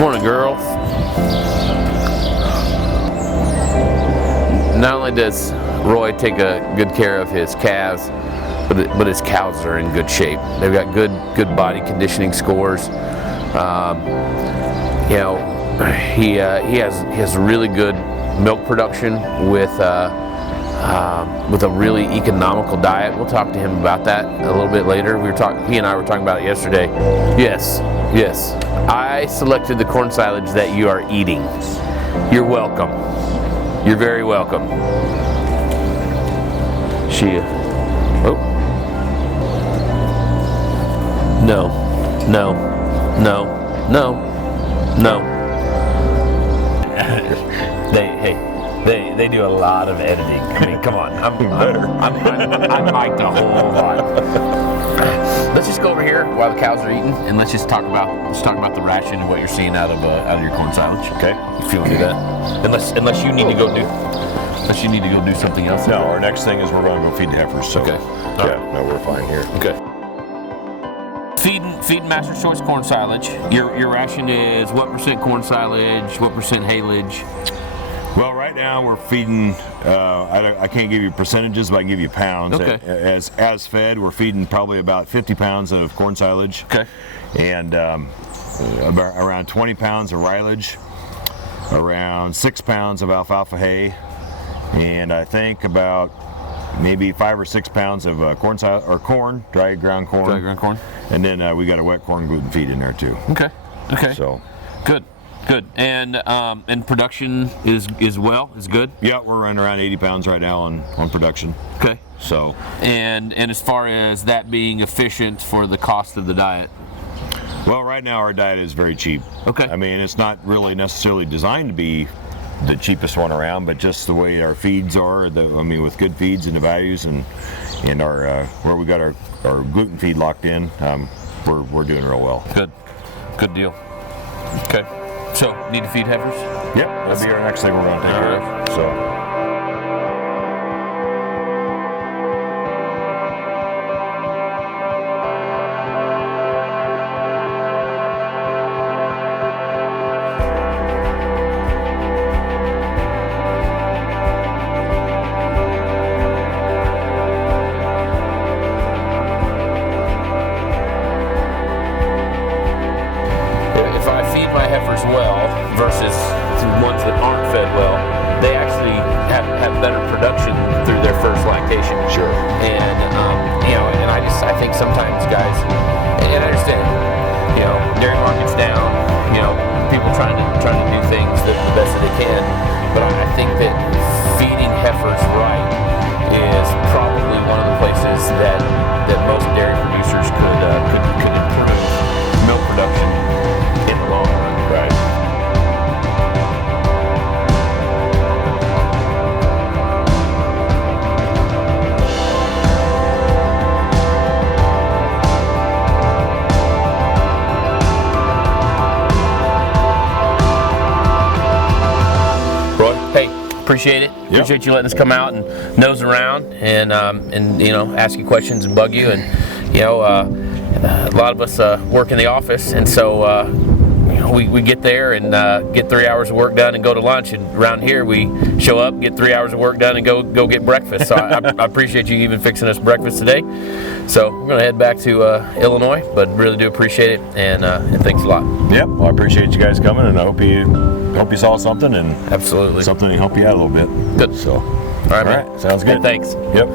Morning, girls. Not only does Roy take a good care of his calves, but his cows are in good shape. They've got good body conditioning scores. You know, he has really good milk production with a really economical diet. We'll talk to him about that a little bit later. He and I were talking about it yesterday. Yes. I selected the corn silage that you are eating. You're welcome. You're very welcome. No. They do a lot of editing. I mean, come on. I'm mic'd a whole lot. Let's just go over here while the cows are eating, and let's talk about the ration and what you're seeing out of your corn silage. Okay. If you want to do that, unless you need to go do something else. No, our next thing is we're going to go feed the heifers. So. Okay. No, we're fine here. Okay. Feeding Master's Choice corn silage. Your ration is what percent corn silage, what percent haylage? Well, right now we're feeding. I can't give you percentages, but I can give you pounds. Okay. As fed, we're feeding probably about 50 pounds of corn silage. Okay. And around 20 pounds of rilage, around 6 pounds of alfalfa hay, and I think about maybe 5 or 6 pounds of corn, dry ground corn. And then we got a wet corn gluten feed in there too. Okay. So. Good. And production is good? Yeah, we're running around 80 pounds right now on production. Okay. So. And as far as that being efficient for the cost of the diet? Well, right now our diet is very cheap. Okay. I mean, it's not really necessarily designed to be the cheapest one around, but just the way our feeds are, with good feeds and the values and our where we got our gluten feed locked in, we're doing real well. Good deal. Okay. So, need to feed heifers? Yep, that'll be our next thing we're going to take care of. So. Versus ones that aren't fed well, they actually have better production through their first lactation. Sure. And and I think sometimes guys, and I understand, dairy market's down, people trying to do things the best that they can, but I think that feeding heifers right is probably one of the places that most dairy producers could improve milk production in the long run. Right. Appreciate it. Yep. Appreciate you letting us come out and nose around and ask you questions and bug you. And a lot of us work in the office, and so we get there and get 3 hours of work done and go to lunch. And around here we show up, get 3 hours of work done, and go get breakfast. So I appreciate you even fixing us breakfast today. So we're gonna head back to Illinois, but really do appreciate it, and thanks a lot. Yep. Well, I appreciate you guys coming, and I hope you saw something and absolutely something to help you out a little bit. Good. So, all right, sounds good. Hey, thanks. Yep.